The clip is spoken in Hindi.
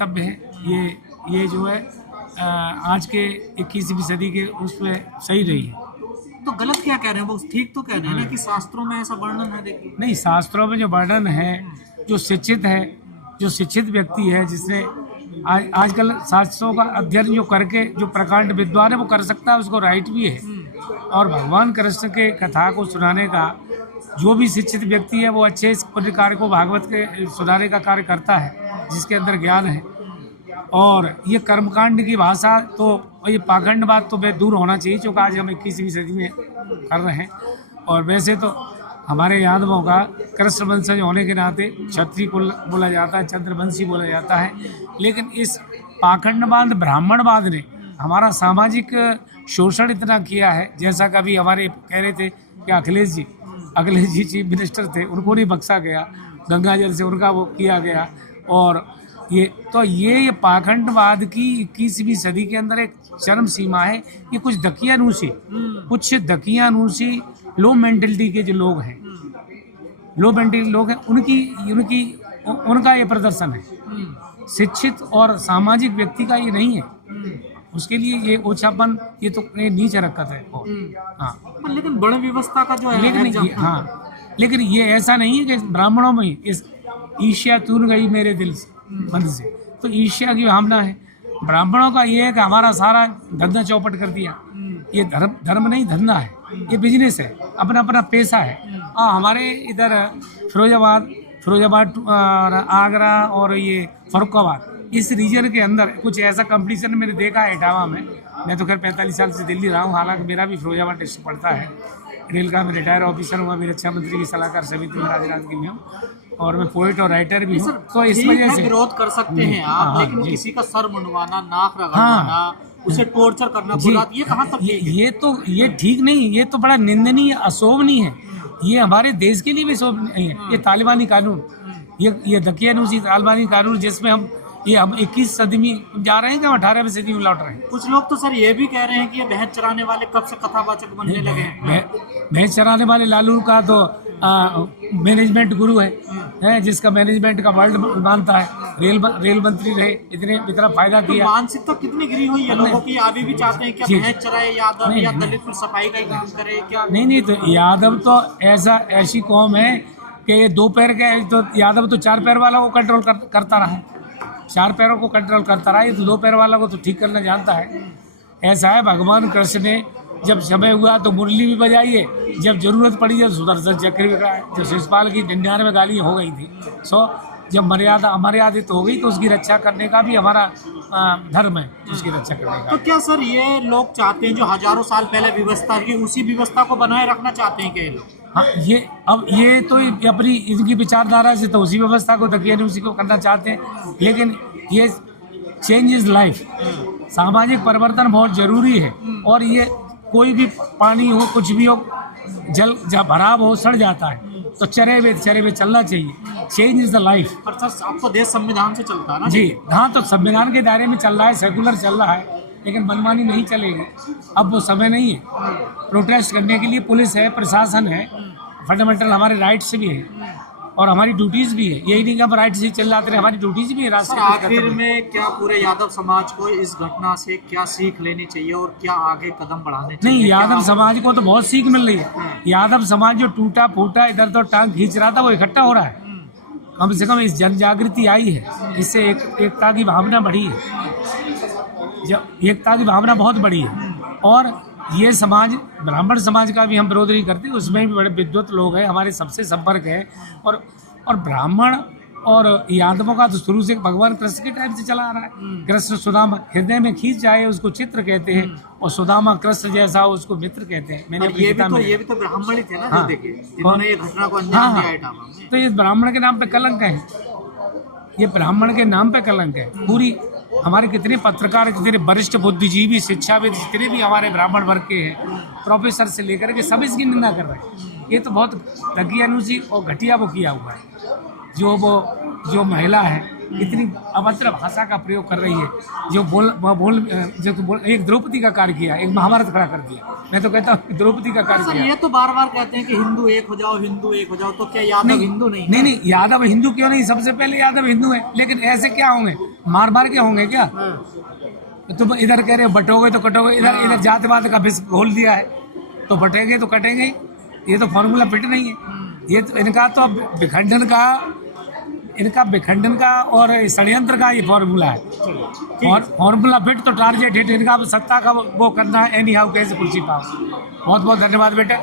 वक्तव्य है ये जो है आज के 21वीं सदी के उसमें सही नहीं है। तो गलत क्या कह रहे हैं वो, ठीक तो कह रहे हैं ना कि शास्त्रों में ऐसा वर्णन है। देखिए नहीं, शास्त्रों में जो वर्णन है, जो शिक्षित है, जो शिक्षित व्यक्ति है, जिसने आजकल शास्त्रों का अध्ययन जो करके जो प्रकांड विद्वान है वो कर सकता है, उसको राइट भी है। और भगवान कृष्ण के कथा को सुनाने का जो भी शिक्षित व्यक्ति है वो अच्छे इस पुण्य कार्य को भागवत के सुनाने का कार्य करता है, जिसके अंदर ज्ञान है। और ये कर्मकांड की भाषा तो ये पाखंडवाद तो दूर होना चाहिए, जो आज हम 21वीं सदी में कर रहे हैं। और वैसे तो हमारे यादवों का कृष्ण वंशज होने के नाते क्षत्रिय कुल बोला जाता है, चंद्रवंशी बोला जाता है। लेकिन इस पाखंडवाद ब्राह्मणवाद ने हमारा सामाजिक शोषण इतना किया है, जैसा कभी हमारे कह रहे थे कि अखिलेश जी चीफ मिनिस्टर थे, उनको नहीं बख्शा गया, गंगाजल से उनका वो किया गया। और ये पाखंडवाद की 21वीं सदी के अंदर एक चरम सीमा है। ये कुछ दकियानूसी लो मेंटलिटी के जो लोग हैं, उनका ये प्रदर्शन है। शिक्षित और सामाजिक व्यक्ति का ये नहीं है। उसके लिए ये ओछापन, ये तो नीच हरकत है। हाँ, लेकिन बड़ व्यवस्था का जो है, लेकिन ये ऐसा नहीं है कि ब्राह्मणों में इस ईर्ष्या तून गई मेरे दिल से मन से, तो ईर्ष्या की भावना है। ब्राह्मणों का ये है कि हमारा सारा धंधा चौपट कर दिया। ये धर्म नहीं, धंधा है, ये बिजनेस है, अपना अपना पैसा है। हमारे इधर फिरोजाबाद आगरा और ये फरुखाबाद, इस रीजन के अंदर कुछ ऐसा कंपटीशन मैंने देखा है इटावा में। मैं तो खैर 45 साल से दिल्ली रहा हूँ, हालांकि मेरा भी फिरोजाबाद डिस्ट्रिक्ट पड़ता है। रेल का मैं रिटायर ऑफिसर हूँ, अभी रक्षा मंत्री की सलाहकार समिति में राजनाथ में हूँ, और मैं पोएट और राइटर भी हूँ। तो इस वजह से विरोध कर सकते हैं आप, लेकिन किसी का सर मुंडवाना, नाक रगड़वाना, उसे टॉर्चर करना, ये कहाँ तक? ये ठीक नहीं, ये तो बड़ा निंदनीय, अशोभनीय है। ये हमारे देश के लिए भी शोभनीय है। ये तालिबानी कानून, ये दकियानूसी तालिबानी कानून, जिसमें हम 21 सदी में जा रहे हैं कि हम 18वीं सदी में लौट रहे हैं। कुछ लोग तो सर ये भी कह रहे हैं कि ये भैंस चराने वाले कब से कथावाचक बनने लगे हैं। भैंस चराने वाले लालू का तो मैनेजमेंट गुरु है, जिसका मैनेजमेंट का वर्ल्ड मानता है। रेल मंत्री रहे, इतना फायदा किया। तो मानसिकता कितनी गिरी हुई है लोगों की? अभी भी चाहते हैं कि भैंस चराए यादव, या दलित में सफाई का ही काम करे क्या? नहीं, तो यादव तो ऐसी कौम है कि ये 2 पैर के, तो यादव तो 4 पैर वाला को कंट्रोल करता रहा, 4 पैरों को कंट्रोल करता रहा। ये तो 2 पैर वाला को तो ठीक करना जानता है। ऐसा है, भगवान कृष्ण ने जब समय हुआ तो मुरली भी बजाई है, जब जरूरत पड़ी जब सुदर्शन चक्र भी कराए। जब शिशुपाल की 99 गालियाँ हो गई थी, जब मर्यादा अमर्यादित हो गई, तो उसकी रक्षा करने का भी हमारा धर्म है, उसकी रक्षा करने का। तो क्या सर ये लोग चाहते हैं जो हजारों साल पहले व्यवस्था की, उसी व्यवस्था को बनाए रखना चाहते हैं क्या ये लोग? हाँ, ये तो अपनी इनकी विचारधारा से तो उसी व्यवस्था को उसी को करना चाहते हैं। लेकिन ये चेंज इज लाइफ, सामाजिक परिवर्तन बहुत जरूरी है। और ये कोई भी पानी हो, कुछ भी हो, जल जब भराव हो, सड़ जाता है, तो चरे में चलना चाहिए। Change is the life. पर सर आपको देश संविधान से चलता है ना? जी हाँ, तो संविधान के दायरे में चल रहा है, सेकुलर चल रहा है, लेकिन मनमानी नहीं चलेगी। अब वो समय नहीं है। प्रोटेस्ट करने के लिए पुलिस है, प्रशासन है, फंडामेंटल हमारे राइट्स भी है और हमारी ड्यूटीज भी है। यही नहीं कि हम राइट्स ही चल जाते हैं, हमारी ड्यूटीज भी है। राष्ट्रीय आखिर में क्या पूरे यादव समाज को इस घटना से क्या सीख लेनी चाहिए और क्या आगे कदम बढ़ाने चाहिए? नहीं, यादव समाज को तो बहुत सीख मिल रही है। यादव समाज जो टूटा फूटा इधर तो टांग खींच रहा था, वो इकट्ठा हो रहा है। कम से कम इस जन जागृति आई है, इससे एकता की भावना बढ़ी है। एकता की भावना बहुत बड़ी है। और ये समाज, ब्राह्मण समाज का भी हम विरोध नहीं करते, उसमें भी बड़े विद्वत लोग हैं, हमारे सबसे संपर्क है। और ब्राह्मण और यादवों का तो शुरू से भगवान कृष्ण के टाइम से चला आ रहा है। कृष्ण सुदामा हृदय में खींच जाए उसको चित्र कहते हैं, और सुदामा कृष्ण जैसा हो उसको मित्र कहते हैं। मैंने ये भी तो ब्राह्मण ही थे ना। हाँ, देखिए जिन्होंने ये घटना को अंजाम दिया इटावा में। तो ये ब्राह्मण के नाम पे कलंक है, ये ब्राह्मण के नाम पे कलंक है। पूरी हमारे कितने पत्रकार, कितने वरिष्ठ बुद्धिजीवी, शिक्षाविद, जितने भी हमारे ब्राह्मण वर्ग के हैं, प्रोफेसर से लेकर के सब इसकी निंदा कर रहे हैं। ये तो बहुत दकियानूसी और घटिया वो किया हुआ है। जो महिला है इतनी अभद्र भाषा का प्रयोग कर रही है, जो एक द्रौपदी का कार्य किया, एक महाभारत खड़ा कर दिया। मैं तो कहता हूँ द्रौपदी का कार्य सर किया। ये तो बार बार कहते हैं कि हिंदू एक हो जाओ, हिंदू एक हो जाओ, तो क्या यादव हिंदू नहीं? नहीं, यादव हिंदू क्यों नहीं, सबसे पहले यादव हिंदू है, लेकिन ऐसे क्या होंगे, मार मार के होंगे क्या? तुम इधर कह रहे हो बटोगे तो कटोगे, इधर जातिवाद का विष घोल दिया है, तो बटेंगे तो कटेंगे ही। ये तो फॉर्मूला फिट नहीं है। ये तो इनका तो अब विखंडन का और षड्यंत्र का ये फॉर्मूला है। और फॉर्मूला फिट तो टारगेट हिट, इनका अब सत्ता का वो करना है, एनी हाउ कैसे कुर्सी पाओ। बहुत बहुत धन्यवाद बेटा।